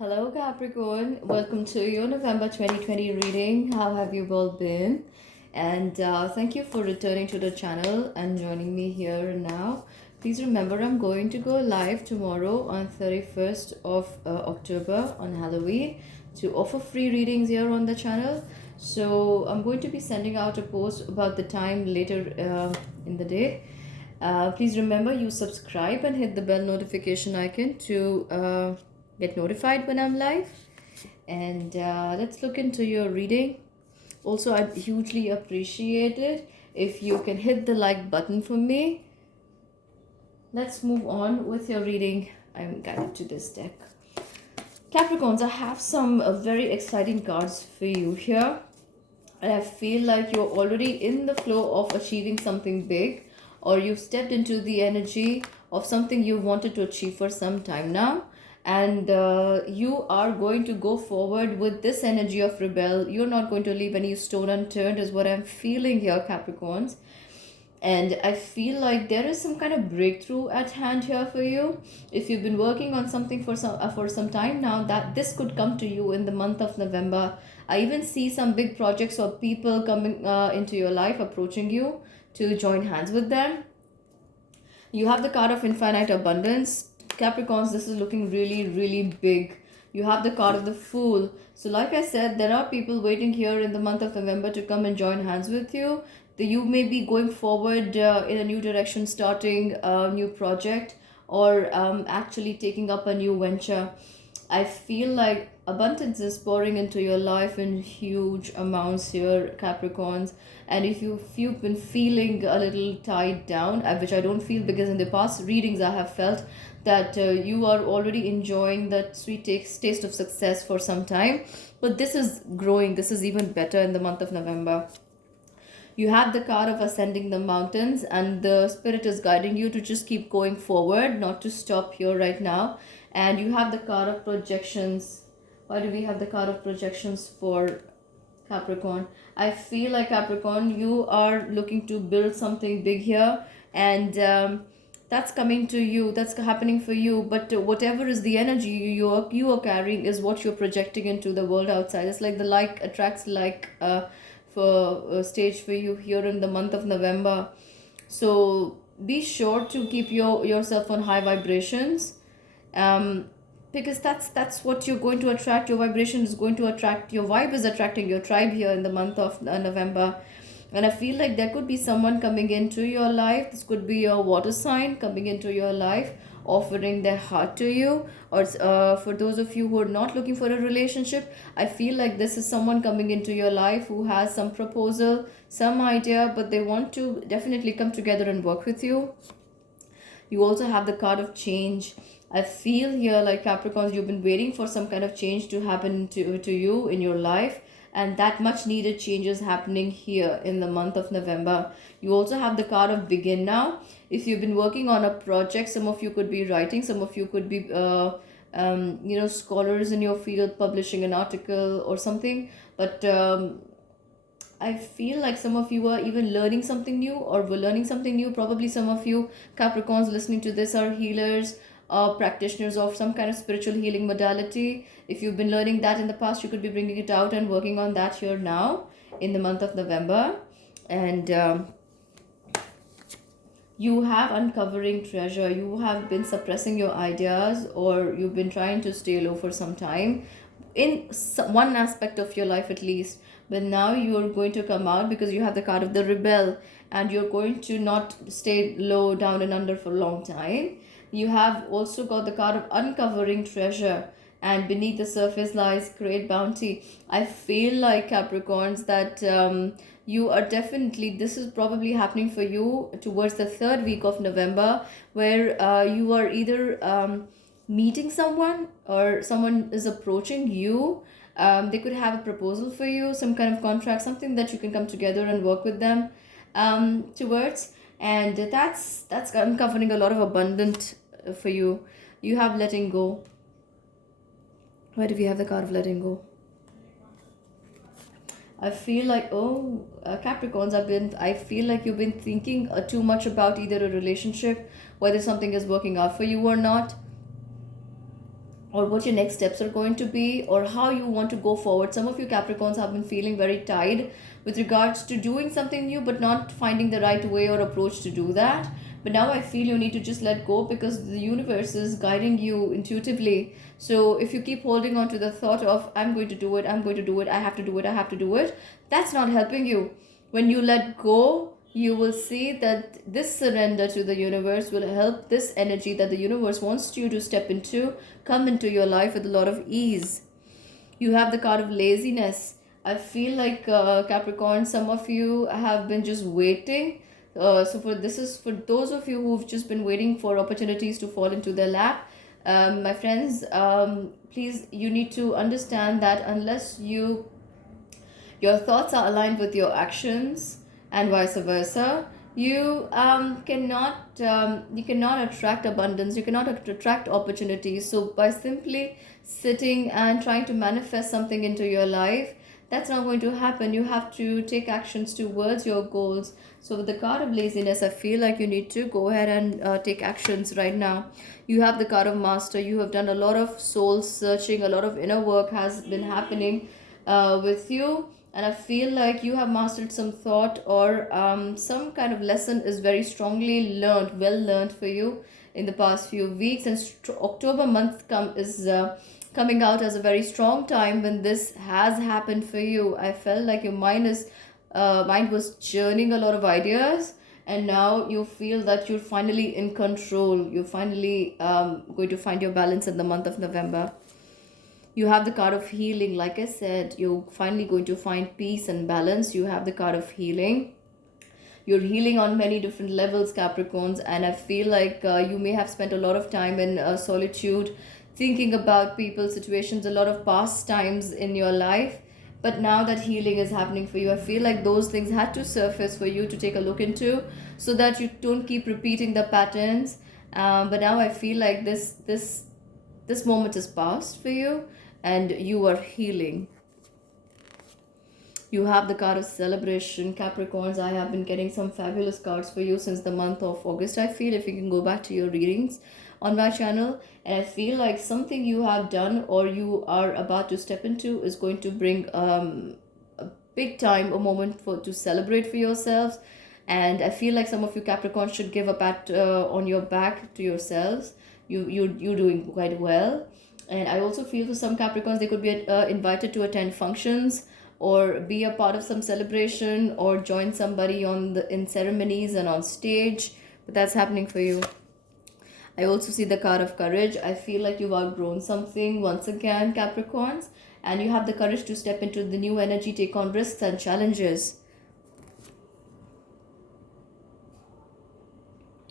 Hello, Capricorn. Welcome to your November 2020 reading. How have you all been? And thank you for returning to the channel and joining me here now. Please remember, I'm going to go live tomorrow on 31st of October on Halloween to offer free readings here on the channel. So I'm going to be sending out a post about the time later in the day. Please remember, you subscribe and hit the bell notification icon to get notified when I'm live. And let's look into your reading. Also, I'd hugely appreciate it if you can hit the like button for me. Let's move on with your reading. I'm guided to this deck. Capricorns, I have some very exciting cards for you here. And I feel like you're already in the flow of achieving something big, or you've stepped into the energy of something you wanted to achieve for some time now. And you are going to go forward with this energy of rebel. You're not going to leave any stone unturned, is what I'm feeling here, Capricorns. And I feel like there is some kind of breakthrough at hand here for you. If you've been working on something for some time now, that this could come to you in the month of November. I even see some big projects or people coming into your life, approaching you to join hands with them. You have the card of infinite abundance. Capricorns, this is looking really, really big. You have the card of the Fool. So like I said, there are people waiting here in the month of November to come and join hands with you. You may be going forward in a new direction, starting a new project, or actually taking up a new venture. I feel like abundance is pouring into your life in huge amounts here, Capricorns. And if you've been feeling a little tied down, which I don't feel, because in the past readings I have felt that you are already enjoying that sweet taste of success for some time. But this is growing. This is even better in the month of November. You have the card of ascending the mountains, and the spirit is guiding you to just keep going forward, not to stop here right now. And you have the card of projections. Why do we have the card of projections for Capricorn? I feel like, Capricorn, you are looking to build something big here, and that's coming to you, that's happening for you. But whatever is the energy you are carrying is what you're projecting into the world outside. It's like the like attracts like for a stage for you here in the month of November. So be sure to keep yourself on high vibrations, because that's what you're going to attract. Your vibration is going to attract, your vibe is attracting your tribe here in the month of November. And I feel like there could be someone coming into your life. This could be a water sign coming into your life, offering their heart to you. Or for those of you who are not looking for a relationship, I feel like this is someone coming into your life who has some proposal, some idea, but they want to definitely come together and work with you. You also have the card of change. I feel here like, Capricorns, you've been waiting for some kind of change to happen to you in your life, and that much needed change is happening here in the month of November. You also have the card of begin now. If you've been working on a project, some of you could be writing, some of you could be scholars in your field, publishing an article or something. But I feel like some of you are even learning something new, or were learning something new. Probably some of you, Capricorns, listening to this are healers, practitioners of some kind of spiritual healing modality. If you've been learning that in the past, you could be bringing it out and working on that here now in the month of November. And you have uncovering treasure. You have been suppressing your ideas, or you've been trying to stay low for some time in one aspect of your life at least. But now you're going to come out, because you have the card of the rebel, and you're going to not stay low, down and under for a long time. You have also got the card of uncovering treasure, and beneath the surface lies great bounty. I feel like, Capricorns, that you are definitely, this is probably happening for you towards the third week of November, where you are either meeting someone, or someone is approaching you. They could have a proposal for you, some kind of contract, something that you can come together and work with them towards. And that's uncovering a lot of abundance for you. You have letting go. Why do we have the card of letting go? I feel like, Capricorns, I feel like you've been thinking too much about either a relationship, whether something is working out for you or not, or what your next steps are going to be, or how you want to go forward. Some of you Capricorns have been feeling very tied with regards to doing something new but not finding the right way or approach to do that. But now I feel you need to just let go, because the universe is guiding you intuitively. So if you keep holding on to the thought of I'm going to do it, I'm going to do it, I have to do it, I have to do it, that's not helping you. When you let go, you will see that this surrender to the universe will help this energy that the universe wants you to step into come into your life with a lot of ease. You have the card of laziness. I feel like Capricorn, some of you have been just waiting. So for this is for those of you who've just been waiting for opportunities to fall into their lap. My friends, please, you need to understand that unless your thoughts are aligned with your actions and vice versa, you cannot attract abundance, you cannot attract opportunities. So by simply sitting and trying to manifest something into your life, that's not going to happen. You have to take actions towards your goals. So with the card of laziness, I feel like you need to go ahead and take actions right now. You have the card of master. You have done a lot of soul searching, a lot of inner work has been happening with you, and I feel like you have mastered some thought, or some kind of lesson is very strongly learned, well learned for you in the past few weeks. And October month coming out as a very strong time when this has happened for you. I felt like your mind was churning a lot of ideas, and now you feel that you're finally in control. You're finally going to find your balance in the month of November. You have the card of healing. Like I said, you're finally going to find peace and balance. You have the card of healing. You're healing on many different levels, Capricorns, and I feel like you may have spent a lot of time in solitude, thinking about people, situations, a lot of past times in your life. But now that healing is happening for you, I feel like those things had to surface for you to take a look into, so that you don't keep repeating the patterns. But now I feel like this moment is past for you, and you are healing. You have the card of celebration, Capricorns. I have been getting some fabulous cards for you since the month of August. I feel, if you can go back to your readings on my channel, and I feel like something you have done or you are about to step into is going to bring a big time, a moment for to celebrate for yourselves. And I feel like some of you Capricorns should give a pat on your back to yourselves. You're doing quite well. And I also feel for some Capricorns, they could be invited to attend functions, or be a part of some celebration, or join somebody in ceremonies and on stage. But that's happening for you. I also see the card of courage. I feel like you've outgrown something once again, Capricorns, and you have the courage to step into the new energy, take on risks and challenges.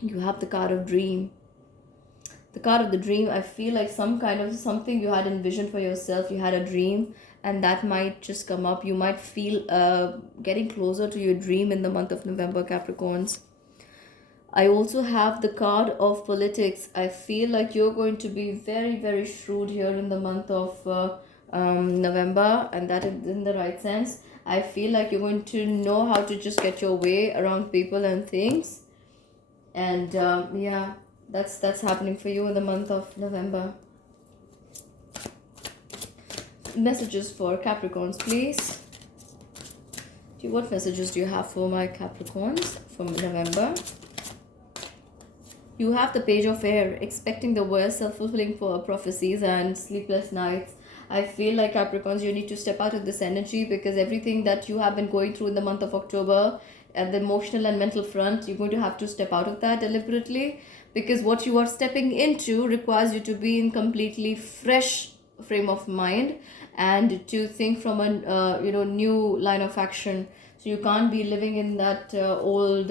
You have the card of dream. The card of the dream, I feel like some kind of something you had envisioned for yourself. You had a dream, and that might just come up. You might feel getting closer to your dream in the month of November, Capricorns. I also have the card of politics. I feel like you're going to be very, very shrewd here in the month of November, and that is in the right sense. I feel like you're going to know how to just get your way around people and things. And yeah, that's happening for you in the month of November. Messages for Capricorns, please. What messages do you have for my Capricorns for November? You have the Page of Air, expecting the worst, self-fulfilling prophecies and sleepless nights. I feel like Capricorns, you need to step out of this energy, because everything that you have been going through in the month of October at the emotional and mental front, you're going to have to step out of that deliberately, because what you are stepping into requires you to be in completely fresh frame of mind and to think from a new line of action. So you can't be living in that old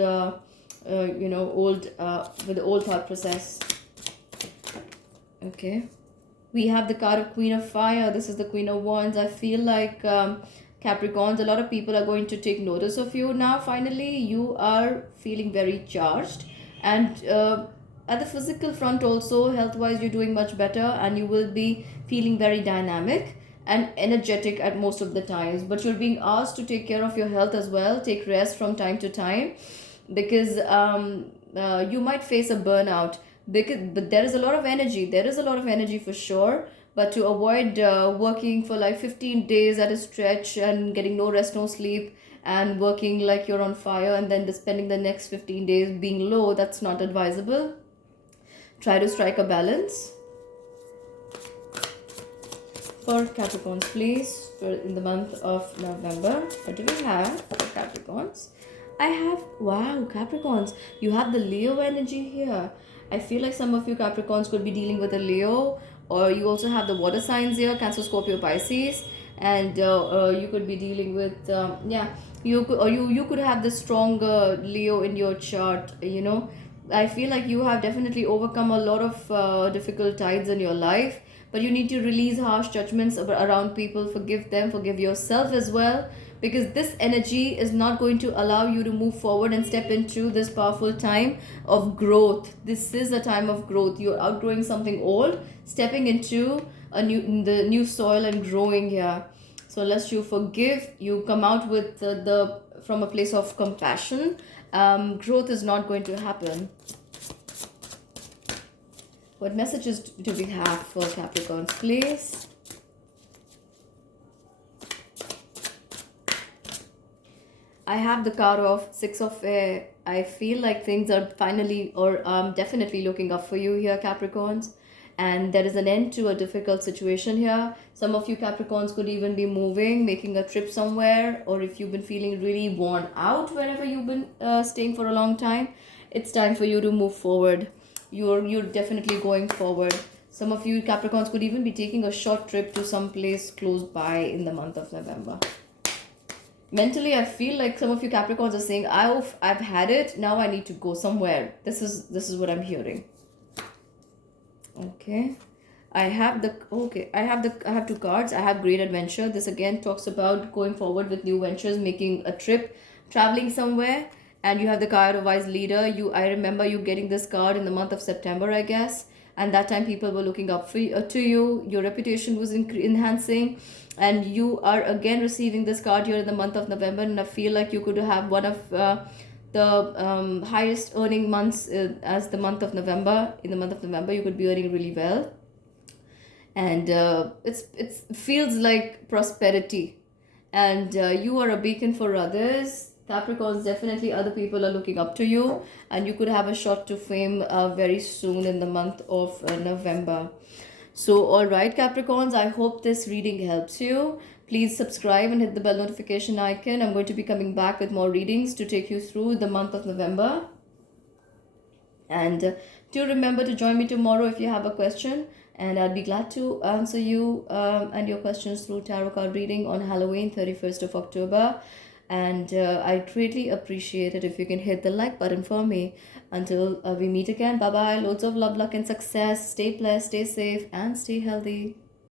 with the old thought process. Okay, we have the card of Queen of Fire. This is the Queen of Wands. I feel like Capricorns, a lot of people are going to take notice of you now. Finally, you are feeling very charged, and at the physical front also, health wise, you're doing much better, and you will be feeling very dynamic and energetic at most of the times. But you're being asked to take care of your health as well. Take rest from time to time, because you might face a burnout, but there is a lot of energy. There is a lot of energy for sure, but to avoid working for like 15 days at a stretch and getting no rest, no sleep, and working like you're on fire, and then just spending the next 15 days being low, that's not advisable. Try to strike a balance. For Capricorns, please, for in the month of November, what do we have for Capricorns? I have, wow, Capricorns, you have the Leo energy here. I feel like some of you Capricorns could be dealing with a Leo, or you also have the water signs here, Cancer, Scorpio, Pisces, and you could be dealing with, yeah, you could, or you could have the strong Leo in your chart, you know. I feel like you have definitely overcome a lot of difficult tides in your life, but you need to release harsh judgments around people, forgive them, forgive yourself as well, because this energy is not going to allow you to move forward and step into this powerful time of growth. This is a time of growth. You're outgrowing something old, stepping into the new soil and growing here. So unless you forgive, you come out with the from a place of compassion, growth is not going to happen. What messages do we have for Capricorns, please? I have the card of Six of Air. I feel like things are finally or definitely looking up for you here, Capricorns. And there is an end to a difficult situation here. Some of you Capricorns could even be moving, making a trip somewhere, or if you've been feeling really worn out wherever you've been staying for a long time, it's time for you to move forward. You're definitely going forward. Some of you Capricorns could even be taking a short trip to some place close by in the month of November. Mentally, I feel like some of you Capricorns are saying, I've had it, now I need to go somewhere. This is what I'm hearing. Okay. I have two cards. I have Great Adventure. This again talks about going forward with new ventures, making a trip, traveling somewhere. And you have the card of Wise Leader. I remember you getting this card in the month of September, I guess. And that time people were looking up to you. Your reputation was enhancing. And you are again receiving this card here in the month of November. And I feel like you could have one of the highest earning months as the month of November. In the month of November, you could be earning really well. And it feels like prosperity. And you are a beacon for others. Capricorns, definitely other people are looking up to you, and you could have a shot to fame very soon in the month of November. So, all right, Capricorns, I hope this reading helps you. Please subscribe and hit the bell notification icon. I'm going to be coming back with more readings to take you through the month of November. And do remember to join me tomorrow if you have a question, and I'll be glad to answer you and your questions through tarot card reading on Halloween, 31st of October. And I greatly appreciate it if you can hit the like button for me. Until we meet again, bye bye. Loads of love, luck, and success. Stay blessed, stay safe, and stay healthy.